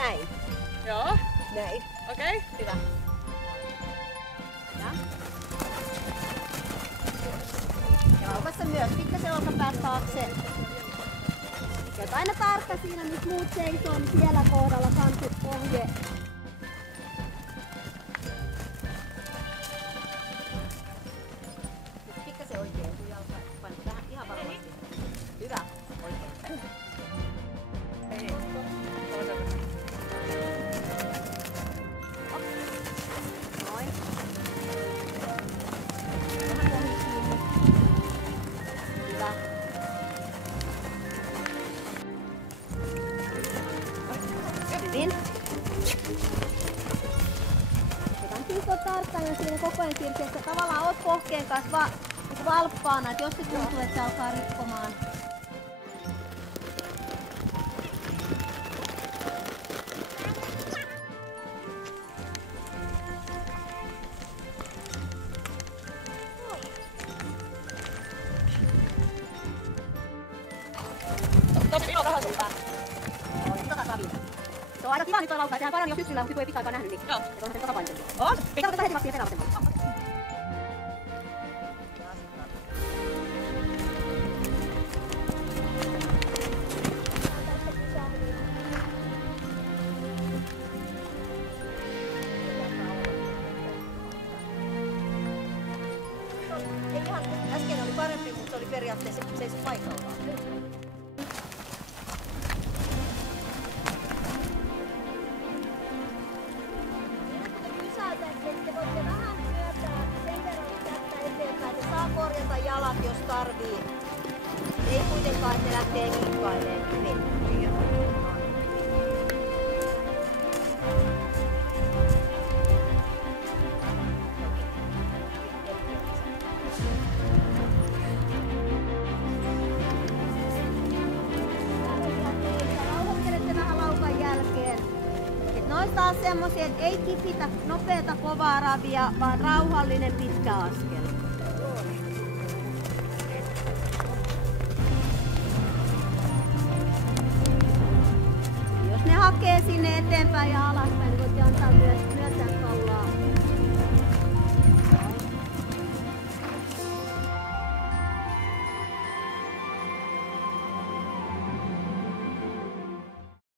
näin. Joo. Näin. Okei. Okay. Hyvä. Ja laukassa myös. Pikkasen olkapäät taakse. Ja aina tarkka siinä, missä muut seisoo, niin siellä kohdalla kantit ohje. Pikkasen oikein, kun jalka painat vähän ihan varovasti. Hyvä. Oikein. Noin. Vähän ohi kiinni. Hyvä. Hyvin. Otan kiinni tarkkaan ja siinä koko ajan kierteessä. Tavallaan oot pohkeen kanssa vaan valppaana, että jos se tuntuu, että se alkaa rikkomaan. Se on aika kiva nyt toi lauka, sehän parani jo syksyllä, mutta kun ei pitkä aikaa nähnyt, niin joo. Se on sen tasapainoisesti. On? Eikä oteta heti vastia sen avasemalla. Ei ihan, äsken oli parempi, mutta se oli periaatteessa seis paikallaan. Te voitte vähän myöntää sen verran jättää eteenpäin, että saa korjata jalat, jos tarvii. Ei kuitenkaan, että lähtee kiikkailemaan. Rauhoittelette vähän laukan jälkeen. Ne on taas semmosia, että ei kipitä nopeata kovaa ravia, vaan rauhallinen pitkä askel. Jos ne hakee sinne eteenpäin ja alaspäin, niin voitte antaa myös